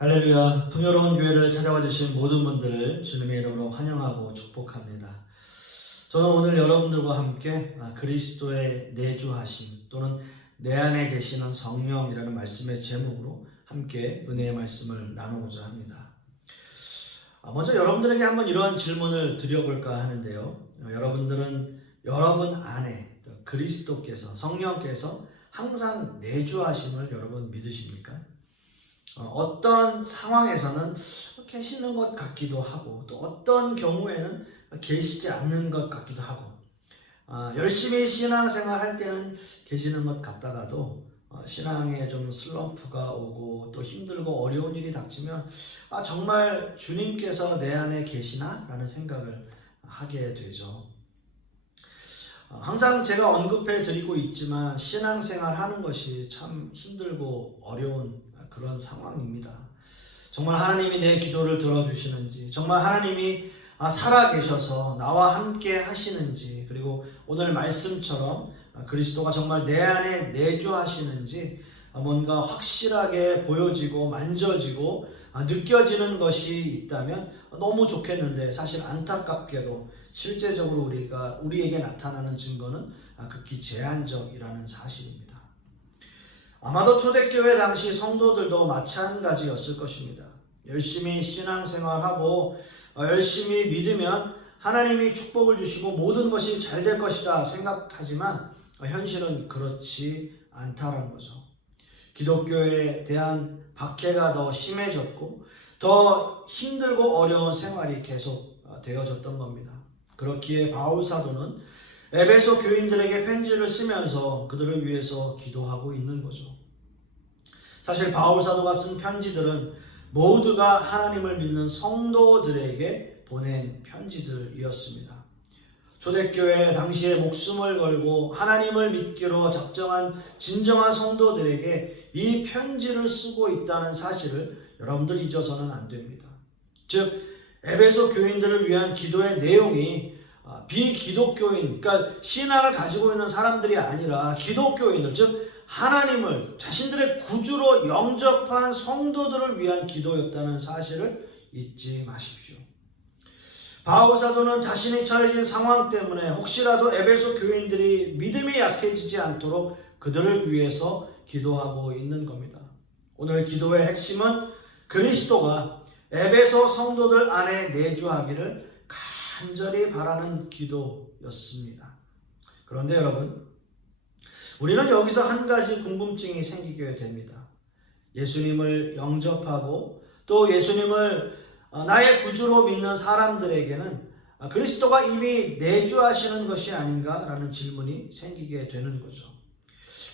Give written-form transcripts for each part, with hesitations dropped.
할렐루야. 풍요로운 교회를 찾아와 주신 모든 분들을 주님의 이름으로 환영하고 축복합니다. 저는 오늘 여러분들과 함께 그리스도의 내주하심 또는 내 안에 계시는 성령이라는 말씀의 제목으로 함께 은혜의 말씀을 나누고자 합니다. 먼저 여러분들에게 한번 이러한 질문을 드려볼까 하는데요. 여러분들은 여러분 안에 그리스도께서 성령께서 항상 내주하심을 여러분 믿으십니까? 어떤 상황에서는 계시는 것 같기도 하고 또 어떤 경우에는 계시지 않는 것 같기도 하고 열심히 신앙생활 할 때는 계시는 것 같다가도 신앙에 좀 슬럼프가 오고 또 힘들고 어려운 일이 닥치면 정말 주님께서 내 안에 계시나? 라는 생각을 하게 되죠. 항상 제가 언급해 드리고 있지만 신앙생활 하는 것이 참 힘들고 어려운 그런 상황입니다. 정말 하나님이 내 기도를 들어주시는지, 정말 하나님이 살아계셔서 나와 함께 하시는지, 그리고 오늘 말씀처럼 그리스도가 정말 내 안에 내주하시는지 뭔가 확실하게 보여지고 만져지고 느껴지는 것이 있다면 너무 좋겠는데, 사실 안타깝게도 실제적으로 우리에게 나타나는 증거는 극히 제한적이라는 사실입니다. 아마도 초대교회 당시 성도들도 마찬가지였을 것입니다. 열심히 신앙생활하고 열심히 믿으면 하나님이 축복을 주시고 모든 것이 잘 될 것이다 생각하지만 현실은 그렇지 않다는 거죠. 기독교에 대한 박해가 더 심해졌고 더 힘들고 어려운 생활이 계속 되어졌던 겁니다. 그렇기에 바울 사도는 에베소 교인들에게 편지를 쓰면서 그들을 위해서 기도하고 있는 거죠. 사실 바울 사도가 쓴 편지들은 모두가 하나님을 믿는 성도들에게 보낸 편지들이었습니다. 초대교회 당시에 목숨을 걸고 하나님을 믿기로 작정한 진정한 성도들에게 이 편지를 쓰고 있다는 사실을 여러분들 잊어서는 안 됩니다. 즉 에베소 교인들을 위한 기도의 내용이 비기독교인, 그러니까 신앙을 가지고 있는 사람들이 아니라 기독교인들, 즉 하나님을 자신들의 구주로 영접한 성도들을 위한 기도였다는 사실을 잊지 마십시오. 바울 사도는 자신이 처해진 상황 때문에 혹시라도 에베소 교인들이 믿음이 약해지지 않도록 그들을 위해서 기도하고 있는 겁니다. 오늘 기도의 핵심은 그리스도가 에베소 성도들 안에 내주하기를 간절히 바라는 기도였습니다. 그런데 여러분, 우리는 여기서 한 가지 궁금증이 생기게 됩니다. 예수님을 영접하고 또 예수님을 나의 구주로 믿는 사람들에게는 그리스도가 이미 내주하시는 것이 아닌가라는 질문이 생기게 되는 거죠.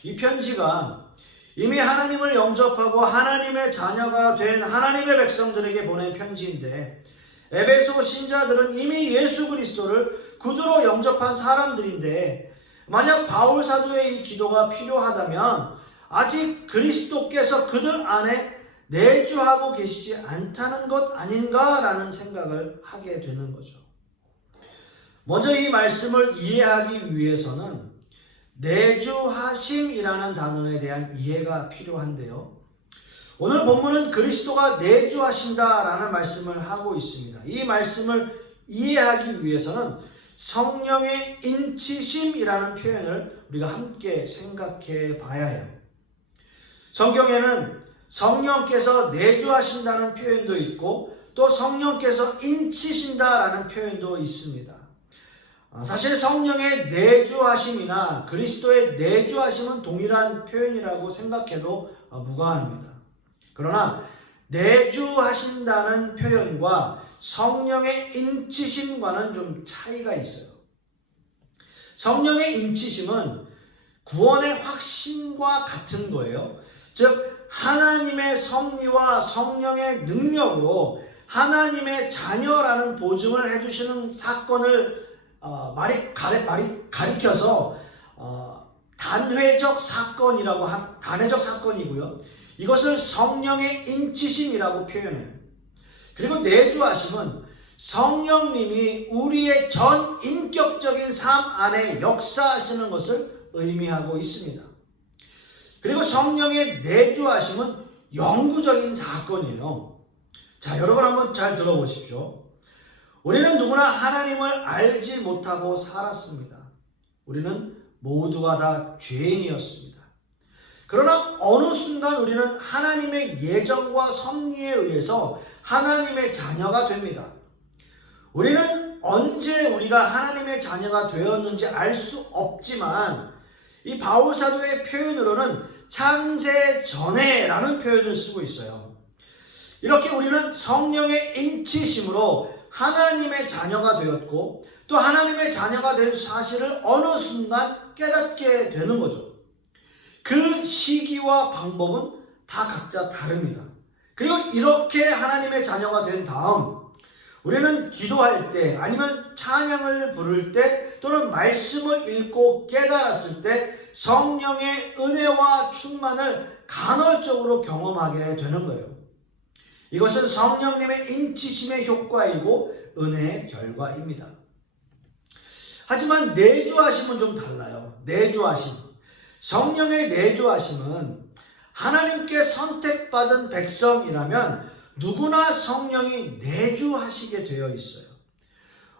이 편지가 이미 하나님을 영접하고 하나님의 자녀가 된 하나님의 백성들에게 보낸 편지인데 에베소 신자들은 이미 예수 그리스도를 구주로 영접한 사람들인데 만약 바울 사도의 이 기도가 필요하다면 아직 그리스도께서 그들 안에 내주하고 계시지 않다는 것 아닌가라는 생각을 하게 되는 거죠. 먼저 이 말씀을 이해하기 위해서는 내주하심이라는 단어에 대한 이해가 필요한데요. 오늘 본문은 그리스도가 내주하신다라는 말씀을 하고 있습니다. 이 말씀을 이해하기 위해서는 성령의 인치심이라는 표현을 우리가 함께 생각해 봐야 해요. 성경에는 성령께서 내주하신다는 표현도 있고 또 성령께서 인치신다라는 표현도 있습니다. 사실 성령의 내주하심이나 그리스도의 내주하심은 동일한 표현이라고 생각해도 무관합니다. 그러나 내주하신다는 표현과 성령의 인치심과는 좀 차이가 있어요. 성령의 인치심은 구원의 확신과 같은 거예요. 즉 하나님의 섭리와 성령의 능력으로 하나님의 자녀라는 보증을 해주시는 사건을 가리켜서 단회적 사건이고요. 이것을 성령의 인치심이라고 표현해요. 그리고 내주하심은 성령님이 우리의 전 인격적인 삶 안에 역사하시는 것을 의미하고 있습니다. 그리고 성령의 내주하심은 영구적인 사건이에요. 자, 여러분 한번 잘 들어보십시오. 우리는 누구나 하나님을 알지 못하고 살았습니다. 우리는 모두가 다 죄인이었습니다. 그러나 어느 순간 우리는 하나님의 예정과 섭리에 의해서 하나님의 자녀가 됩니다. 우리는 언제 우리가 하나님의 자녀가 되었는지 알 수 없지만 이 바울 사도의 표현으로는 창세 전에라는 표현을 쓰고 있어요. 이렇게 우리는 성령의 인치심으로 하나님의 자녀가 되었고 또 하나님의 자녀가 된 사실을 어느 순간 깨닫게 되는 거죠. 그 시기와 방법은 다 각자 다릅니다. 그리고 이렇게 하나님의 자녀가 된 다음 우리는 기도할 때 아니면 찬양을 부를 때 또는 말씀을 읽고 깨달았을 때 성령의 은혜와 충만을 간헐적으로 경험하게 되는 거예요. 이것은 성령님의 인치심의 효과이고 은혜의 결과입니다. 하지만 내주하심은 좀 달라요. 내주하심. 성령의 내주하심은 하나님께 선택받은 백성이라면 누구나 성령이 내주하시게 되어 있어요.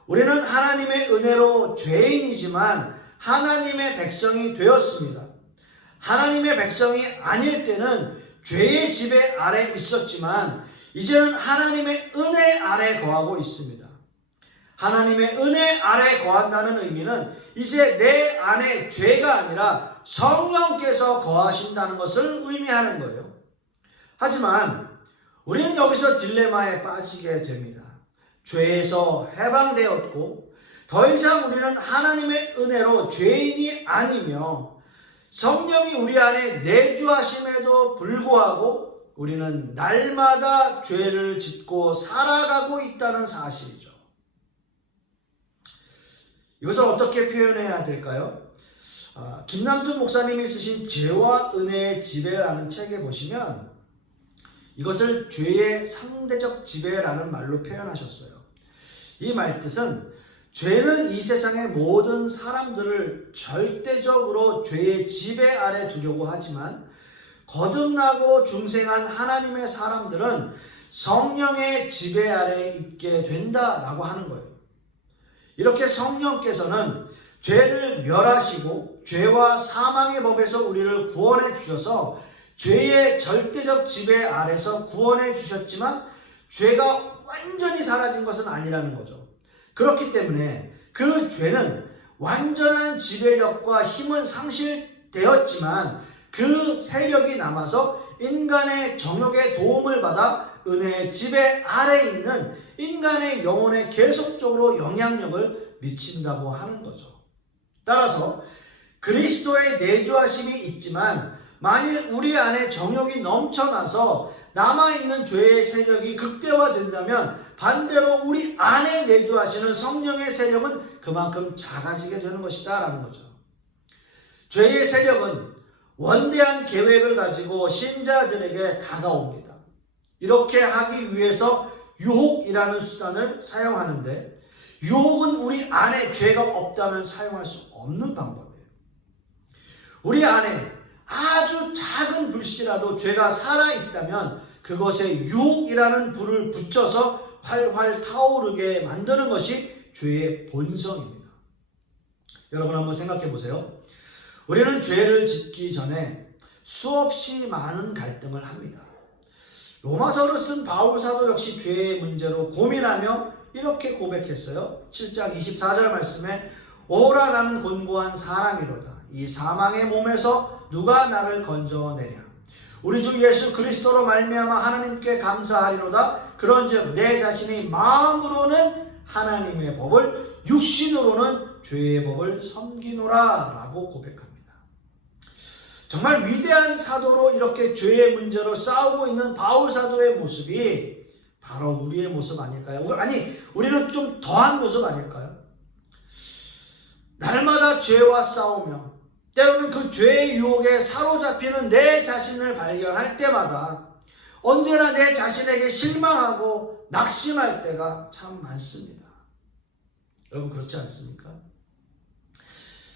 우리는 하나님의 은혜로 죄인이지만 하나님의 백성이 되었습니다. 하나님의 백성이 아닐 때는 죄의 지배 아래 있었지만 이제는 하나님의 은혜 아래 거하고 있습니다. 하나님의 은혜 아래 거한다는 의미는 이제 내 안에 죄가 아니라 성령께서 거하신다는 것을 의미하는 거예요. 하지만 우리는 여기서 딜레마에 빠지게 됩니다. 죄에서 해방되었고 더 이상 우리는 하나님의 은혜로 죄인이 아니며 성령이 우리 안에 내주하심에도 불구하고 우리는 날마다 죄를 짓고 살아가고 있다는 사실이죠. 이것을 어떻게 표현해야 될까요? 김남준 목사님이 쓰신 죄와 은혜의 지배라는 책에 보시면 이것을 죄의 상대적 지배라는 말로 표현하셨어요. 이 말뜻은 죄는 이 세상의 모든 사람들을 절대적으로 죄의 지배 아래 두려고 하지만 거듭나고 중생한 하나님의 사람들은 성령의 지배 아래 있게 된다라고 하는 거예요. 이렇게 성령께서는 죄를 멸하시고 죄와 사망의 법에서 우리를 구원해 주셔서 죄의 절대적 지배 아래서 구원해 주셨지만 죄가 완전히 사라진 것은 아니라는 거죠. 그렇기 때문에 그 죄는 완전한 지배력과 힘은 상실되었지만 그 세력이 남아서 인간의 정욕의 도움을 받아 은혜의 지배 아래에 있는 인간의 영혼에 계속적으로 영향력을 미친다고 하는 거죠. 따라서 그리스도의 내주하심이 있지만 만일 우리 안에 정욕이 넘쳐나서 남아있는 죄의 세력이 극대화된다면 반대로 우리 안에 내주하시는 성령의 세력은 그만큼 작아지게 되는 것이다 라는 거죠. 죄의 세력은 원대한 계획을 가지고 신자들에게 다가옵니다. 이렇게 하기 위해서 유혹이라는 수단을 사용하는데 유혹은 우리 안에 죄가 없다면 사용할 수 없는 방법이에요. 우리 안에 아주 작은 불씨라도 죄가 살아있다면 그것에 유혹이라는 불을 붙여서 활활 타오르게 만드는 것이 죄의 본성입니다. 여러분 한번 생각해 보세요. 우리는 죄를 짓기 전에 수없이 많은 갈등을 합니다. 로마서를 쓴 바울 사도 역시 죄의 문제로 고민하며 이렇게 고백했어요. 7장 24절 말씀에 오라 나는 곤고한 사람이로다. 이 사망의 몸에서 누가 나를 건져내랴. 우리 주 예수 그리스도로 말미암아 하나님께 감사하리로다. 그런즉 내 자신이 마음으로는 하나님의 법을 육신으로는 죄의 법을 섬기노라 라고 고백합니다. 정말 위대한 사도로 이렇게 죄의 문제로 싸우고 있는 바울 사도의 모습이 바로 우리의 모습 아닐까요? 아니, 우리는 좀 더한 모습 아닐까요? 날마다 죄와 싸우며 때로는 그 죄의 유혹에 사로잡히는 내 자신을 발견할 때마다 언제나 내 자신에게 실망하고 낙심할 때가 참 많습니다. 여러분 그렇지 않습니까?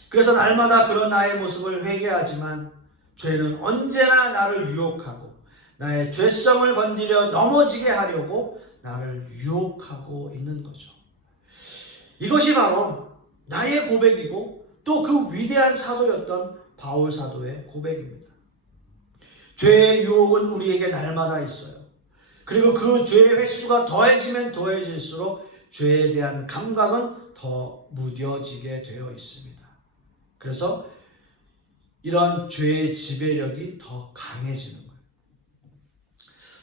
그래서 날마다 그런 나의 모습을 회개하지만 죄는 언제나 나를 유혹하고 나의 죄성을 건드려 넘어지게 하려고 나를 유혹하고 있는 거죠. 이것이 바로 나의 고백이고 또 그 위대한 사도였던 바울 사도의 고백입니다. 죄의 유혹은 우리에게 날마다 있어요. 그리고 그 죄의 횟수가 더해지면 더해질수록 죄에 대한 감각은 더 무뎌지게 되어 있습니다. 그래서 이런 죄의 지배력이 더 강해지는 거예요.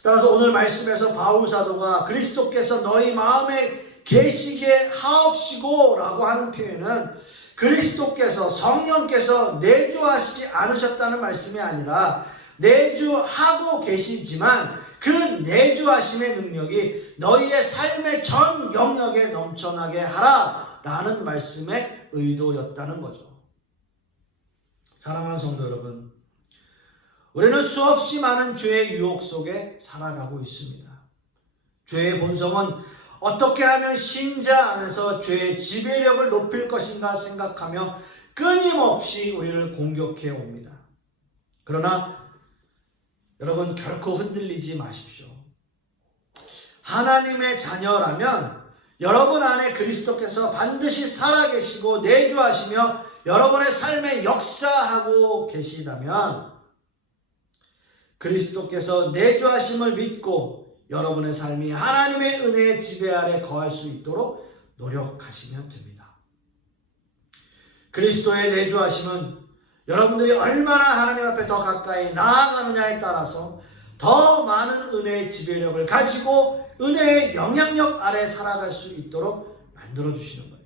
따라서 오늘 말씀에서 바울 사도가 그리스도께서 너희 마음에 계시게 하옵시고 라고 하는 표현은 그리스도께서 성령께서 내주하시지 않으셨다는 말씀이 아니라 내주하고 계시지만 그 내주하심의 능력이 너희의 삶의 전 영역에 넘쳐나게 하라 라는 말씀의 의도였다는 거죠. 사랑하는 성도 여러분, 우리는 수없이 많은 죄의 유혹 속에 살아가고 있습니다. 죄의 본성은 어떻게 하면 신자 안에서 죄의 지배력을 높일 것인가 생각하며 끊임없이 우리를 공격해 옵니다. 그러나 여러분 결코 흔들리지 마십시오. 하나님의 자녀라면 여러분 안에 그리스도께서 반드시 살아계시고 내주하시며 여러분의 삶에 역사하고 계시다면 그리스도께서 내주하심을 믿고 여러분의 삶이 하나님의 은혜의 지배 아래 거할 수 있도록 노력하시면 됩니다. 그리스도의 내주하심은 여러분들이 얼마나 하나님 앞에 더 가까이 나아가느냐에 따라서 더 많은 은혜의 지배력을 가지고 은혜의 영향력 아래 살아갈 수 있도록 만들어주시는 거예요.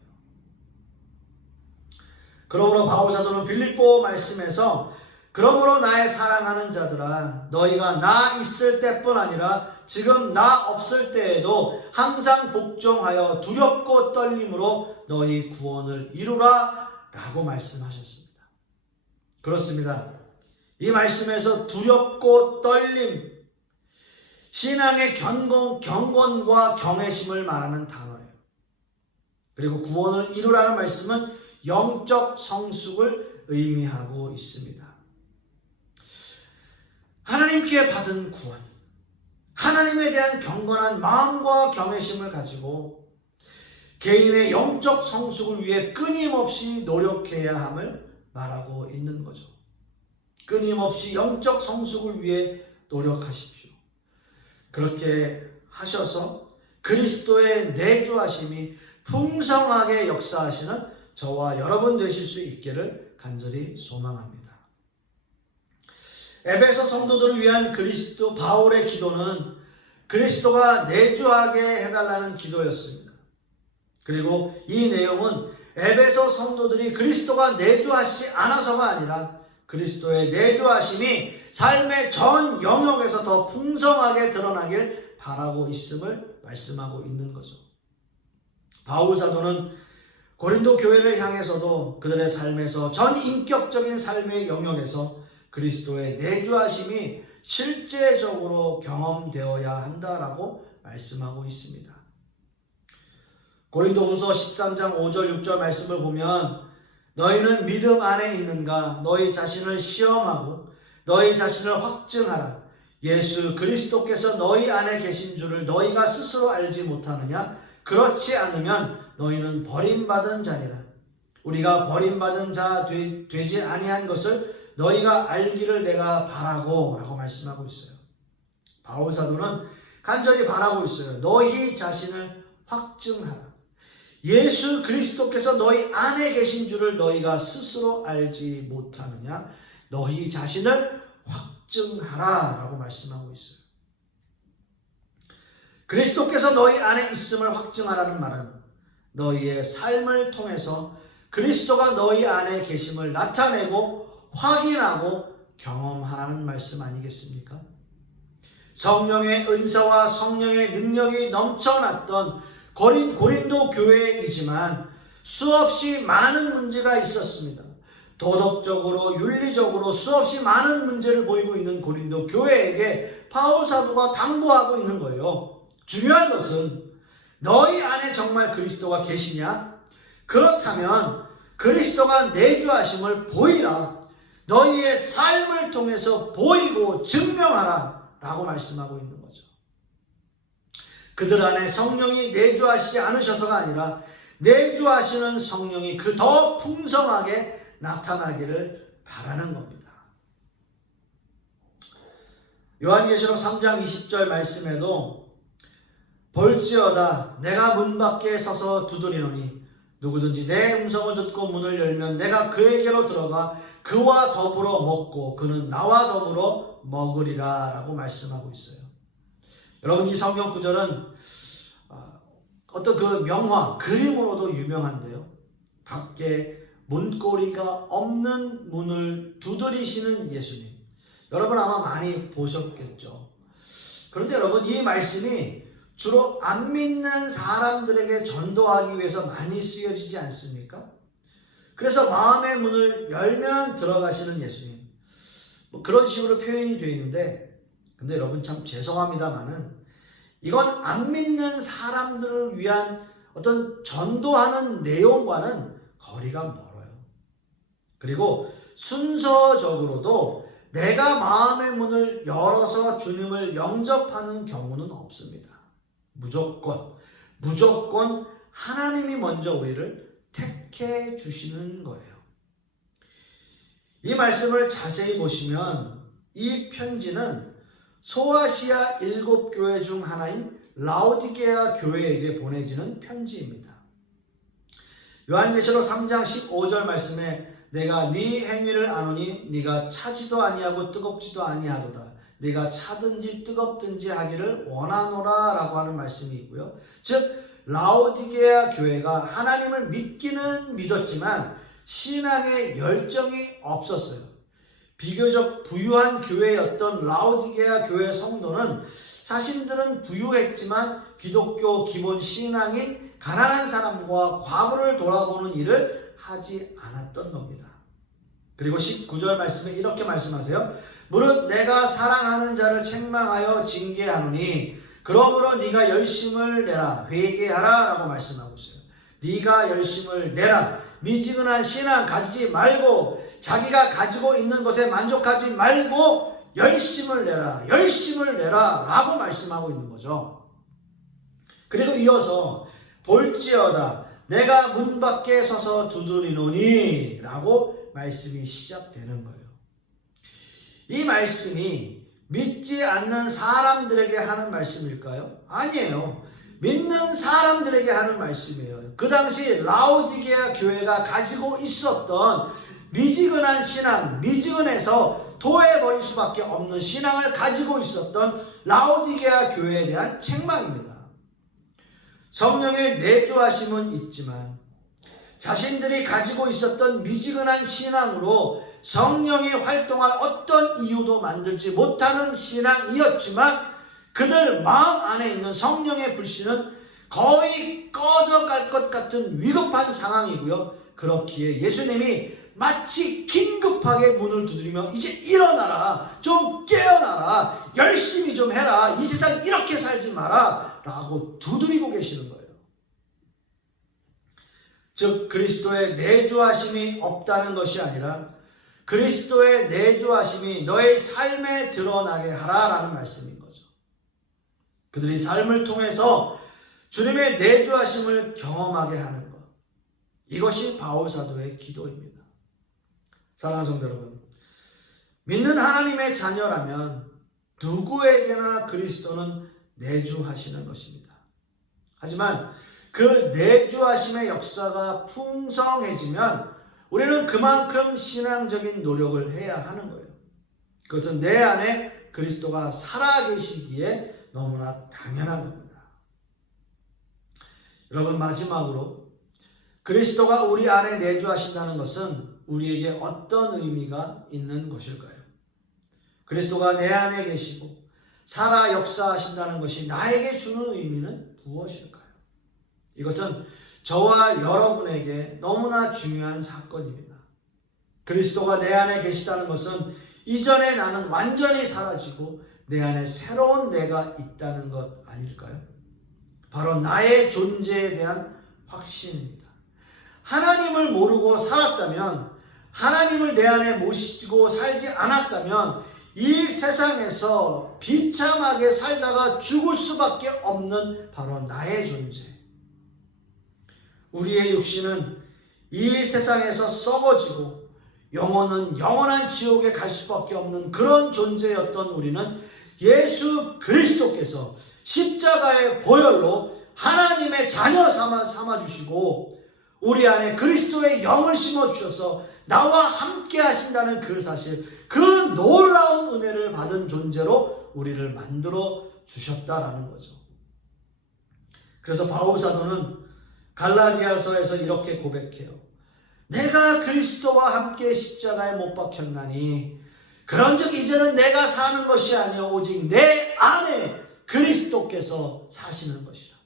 그러므로 바울 사도는 빌립보 말씀에서 그러므로 나의 사랑하는 자들아 너희가 나 있을 때뿐 아니라 지금 나 없을 때에도 항상 복종하여 두렵고 떨림으로 너희 구원을 이루라 라고 말씀하셨습니다. 그렇습니다. 이 말씀에서 두렵고 떨림, 신앙의 경건과 경외심을 말하는 단어예요. 그리고 구원을 이루라는 말씀은 영적 성숙을 의미하고 있습니다. 하나님께 받은 구원, 하나님에 대한 경건한 마음과 경외심을 가지고 개인의 영적 성숙을 위해 끊임없이 노력해야 함을 말하고 있는 거죠. 끊임없이 영적 성숙을 위해 노력하십시오. 그렇게 하셔서 그리스도의 내주하심이 풍성하게 역사하시는 저와 여러분 되실 수 있기를 간절히 소망합니다. 에베소 성도들을 위한 바울의 기도는 그리스도가 내주하게 해달라는 기도였습니다. 그리고 이 내용은 에베소 성도들이 그리스도가 내주하시지 않아서가 아니라 그리스도의 내주하심이 삶의 전 영역에서 더 풍성하게 드러나길 바라고 있음을 말씀하고 있는 거죠. 바울 사도는 고린도 교회를 향해서도 그들의 삶에서 전 인격적인 삶의 영역에서 그리스도의 내주하심이 실제적으로 경험되어야 한다라고 말씀하고 있습니다. 고린도후서 13장 5절 6절 말씀을 보면 너희는 믿음 안에 있는가? 너희 자신을 시험하고 너희 자신을 확증하라. 예수 그리스도께서 너희 안에 계신 줄을 너희가 스스로 알지 못하느냐? 그렇지 않으면 너희는 버림받은 자니라. 우리가 버림받은 자 되지 아니한 것을 너희가 알기를 내가 바라고 라고 말씀하고 있어요. 바울 사도는 간절히 바라고 있어요. 너희 자신을 확증하라. 예수 그리스도께서 너희 안에 계신 줄을 너희가 스스로 알지 못하느냐? 너희 자신을 확증하라 라고 말씀하고 있어요. 그리스도께서 너희 안에 있음을 확증하라는 말은 너희의 삶을 통해서 그리스도가 너희 안에 계심을 나타내고 확인하고 경험하라는 말씀 아니겠습니까? 성령의 은사와 성령의 능력이 넘쳐났던 고린도 교회이지만 수없이 많은 문제가 있었습니다. 도덕적으로 윤리적으로 수없이 많은 문제를 보이고 있는 고린도 교회에게 바울 사도가 당부하고 있는 거예요. 중요한 것은 너희 안에 정말 그리스도가 계시냐? 그렇다면 그리스도가 내주하심을 보이라. 너희의 삶을 통해서 보이고 증명하라 라고 말씀하고 있는 거죠. 그들 안에 성령이 내주하시지 않으셔서가 아니라 내주하시는 성령이 그 더 풍성하게 나타나기를 바라는 겁니다. 요한계시록 3장 20절 말씀에도 볼지어다 내가 문 밖에 서서 두드리노니 누구든지 내 음성을 듣고 문을 열면 내가 그에게로 들어가 그와 더불어 먹고 그는 나와 더불어 먹으리라 라고 말씀하고 있어요. 여러분, 이 성경 구절은 어떤 그 명화, 그림으로도 유명한데요. 밖에 문고리가 없는 문을 두드리시는 예수님. 여러분 아마 많이 보셨겠죠. 그런데 여러분, 이 말씀이 주로 안 믿는 사람들에게 전도하기 위해서 많이 쓰여지지 않습니까? 그래서 마음의 문을 열면 들어가시는 예수님. 그런 식으로 표현이 되어 있는데, 근데 여러분 참 죄송합니다만은 이건 안 믿는 사람들을 위한 어떤 전도하는 내용과는 거리가 멀어요. 그리고 순서적으로도 내가 마음의 문을 열어서 주님을 영접하는 경우는 없습니다. 무조건 하나님이 먼저 우리를 택해 주시는 거예요. 이 말씀을 자세히 보시면 이 편지는 소아시아 7교회 중 하나인 라오디게아 교회에게 보내지는 편지입니다. 요한계시록 3장 15절 말씀에 내가 네 행위를 아노니 네가 차지도 아니하고 뜨겁지도 아니하도다. 네가 차든지 뜨겁든지 하기를 원하노라 라고 하는 말씀이 있고요. 즉 라오디게아 교회가 하나님을 믿기는 믿었지만 신앙의 열정이 없었어요. 비교적 부유한 교회였던 라오디게아 교회 성도는 자신들은 부유했지만 기독교 기본 신앙인 가난한 사람과 과거를 돌아보는 일을 하지 않았던 겁니다. 그리고 19절 말씀에 이렇게 말씀하세요. 무릇 내가 사랑하는 자를 책망하여 징계하노니 그러므로 네가 열심을 내라 회개하라 라고 말씀하고 있어요. 네가 열심을 내라. 미지근한 신앙 가지지 말고 자기가 가지고 있는 것에 만족하지 말고 열심을 내라 라고 말씀하고 있는 거죠. 그리고 이어서 볼지어다 내가 문 밖에 서서 두드리노니 라고 말씀이 시작되는 거예요. 이 말씀이 믿지 않는 사람들에게 하는 말씀일까요? 아니에요. 믿는 사람들에게 하는 말씀이에요. 그 당시 라오디게아 교회가 가지고 있었던 미지근한 신앙, 미지근해서 토해버릴 수밖에 없는 신앙을 가지고 있었던 라오디게아 교회에 대한 책망입니다. 성령의 내주하심은 있지만 자신들이 가지고 있었던 미지근한 신앙으로 성령이 활동할 어떤 이유도 만들지 못하는 신앙이었지만 그들 마음 안에 있는 성령의 불씨는 거의 꺼져갈 것 같은 위급한 상황이고요. 그렇기에 예수님이 마치 긴급하게 문을 두드리며 이제 일어나라, 좀 깨어나라, 열심히 좀 해라, 이 세상 이렇게 살지 마라 라고 두드리고 계시는 거예요. 즉 그리스도의 내주하심이 없다는 것이 아니라 그리스도의 내주하심이 너의 삶에 드러나게 하라라는 말씀인 거죠. 그들이 삶을 통해서 주님의 내주하심을 경험하게 하는 것. 이것이 바울 사도의 기도입니다. 사랑하는 성도 여러분, 믿는 하나님의 자녀라면 누구에게나 그리스도는 내주하시는 것입니다. 하지만 그 내주하심의 역사가 풍성해지면 우리는 그만큼 신앙적인 노력을 해야 하는 거예요. 그것은 내 안에 그리스도가 살아계시기에 너무나 당연한 겁니다. 여러분, 마지막으로 그리스도가 우리 안에 내주하신다는 것은 우리에게 어떤 의미가 있는 것일까요? 그리스도가 내 안에 계시고 살아 역사하신다는 것이 나에게 주는 의미는 무엇일까요? 이것은 저와 여러분에게 너무나 중요한 사건입니다. 그리스도가 내 안에 계시다는 것은 이전에 나는 완전히 사라지고 내 안에 새로운 내가 있다는 것 아닐까요? 바로 나의 존재에 대한 확신입니다. 하나님을 모르고 살았다면, 하나님을 내 안에 모시고 살지 않았다면 이 세상에서 비참하게 살다가 죽을 수밖에 없는 바로 나의 존재. 우리의 육신은 이 세상에서 썩어지고 영혼은 영원한 지옥에 갈 수밖에 없는 그런 존재였던 우리는 예수 그리스도께서 십자가의 보혈로 하나님의 자녀 삼아주시고 우리 안에 그리스도의 영을 심어주셔서 나와 함께 하신다는 그 사실, 그 놀라운 은혜를 받은 존재로 우리를 만들어 주셨다라는 거죠. 그래서 바울 사도는 갈라디아서에서 이렇게 고백해요. 내가 그리스도와 함께 십자가에 못 박혔나니 그런즉 이제는 내가 사는 것이 아니요 오직 내 안에 그리스도께서 사시는 것이라.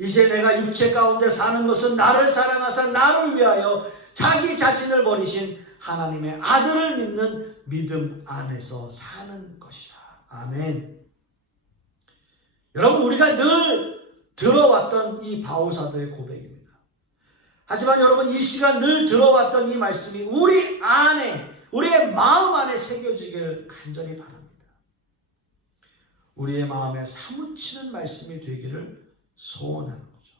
이제 내가 육체 가운데 사는 것은 나를 사랑하사 나를 위하여 자기 자신을 버리신 하나님의 아들을 믿는 믿음 안에서 사는 것이라. 아멘. 여러분, 우리가 늘 들어왔던 이 바울 사도의 고백입니다. 하지만 여러분, 이 시간 늘 들어왔던 이 말씀이 우리 안에, 우리의 마음 안에 새겨지기를 간절히 바랍니다. 우리의 마음에 사무치는 말씀이 되기를 소원하는 거죠.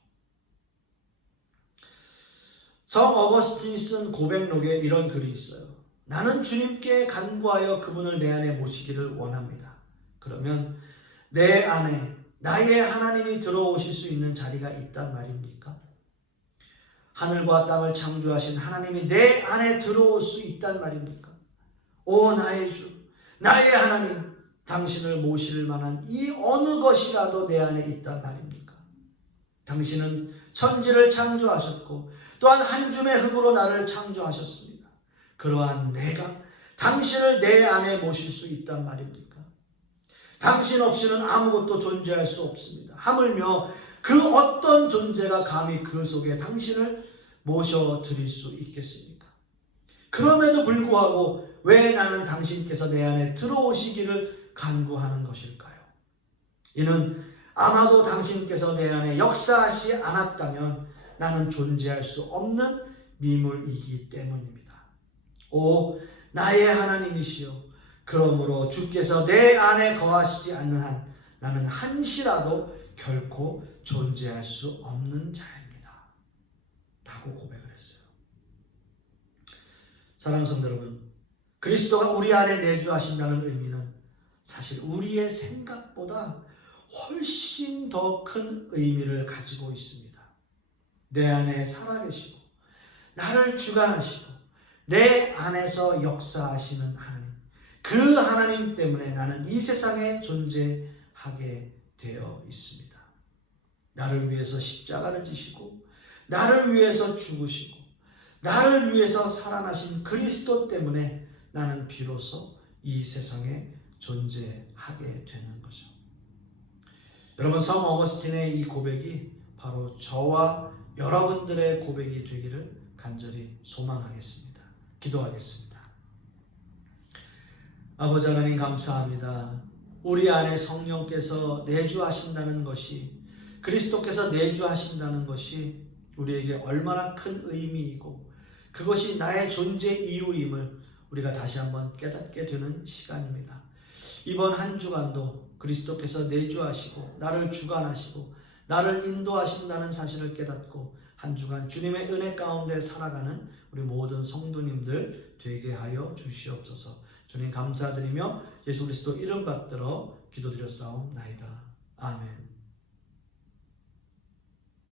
성 어거스틴이 쓴 고백록에 이런 글이 있어요. 나는 주님께 간구하여 그분을 내 안에 모시기를 원합니다. 그러면 내 안에 나의 하나님이 들어오실 수 있는 자리가 있단 말입니까? 하늘과 땅을 창조하신 하나님이 내 안에 들어올 수 있단 말입니까? 오 나의 주, 나의 하나님, 당신을 모실 만한 이 어느 것이라도 내 안에 있단 말입니까? 당신은 천지를 창조하셨고 또한 한 줌의 흙으로 나를 창조하셨습니다. 그러한 내가 당신을 내 안에 모실 수 있단 말입니까? 당신 없이는 아무것도 존재할 수 없습니다. 하물며 그 어떤 존재가 감히 그 속에 당신을 모셔드릴 수 있겠습니까? 그럼에도 불구하고 왜 나는 당신께서 내 안에 들어오시기를 간구하는 것일까요? 이는 아마도 당신께서 내 안에 역사하지 않았다면 나는 존재할 수 없는 미물이기 때문입니다. 오 나의 하나님이시여, 그러므로 주께서 내 안에 거하시지 않는 한 나는 한시라도 결코 존재할 수 없는 자입니다. 라고 고백을 했어요. 사랑하는 성도 여러분, 그리스도가 우리 안에 내주하신다는 의미는 사실 우리의 생각보다 훨씬 더 큰 의미를 가지고 있습니다. 내 안에 살아계시고 나를 주관하시고 내 안에서 역사하시는 하나님, 그 하나님 때문에 나는 이 세상에 존재하게 되어 있습니다. 나를 위해서 십자가를 지시고 나를 위해서 죽으시고 나를 위해서 살아나신 그리스도 때문에 나는 비로소 이 세상에 존재하게 되는 거죠. 여러분, 성 어거스틴의 이 고백이 바로 저와 여러분들의 고백이 되기를 간절히 소망하겠습니다. 기도하겠습니다. 아버지 하나님, 감사합니다. 우리 안에 성령께서 내주하신다는 것이, 그리스도께서 내주하신다는 것이 우리에게 얼마나 큰 의미이고 그것이 나의 존재 이유임을 우리가 다시 한번 깨닫게 되는 시간입니다. 이번 한 주간도 그리스도께서 내주하시고 나를 주관하시고 나를 인도하신다는 사실을 깨닫고 한 주간 주님의 은혜 가운데 살아가는 우리 모든 성도님들 되게 하여 주시옵소서. 주님 감사드리며 예수 그리스도 이름 받들어 기도드렸사옵나이다. 아멘.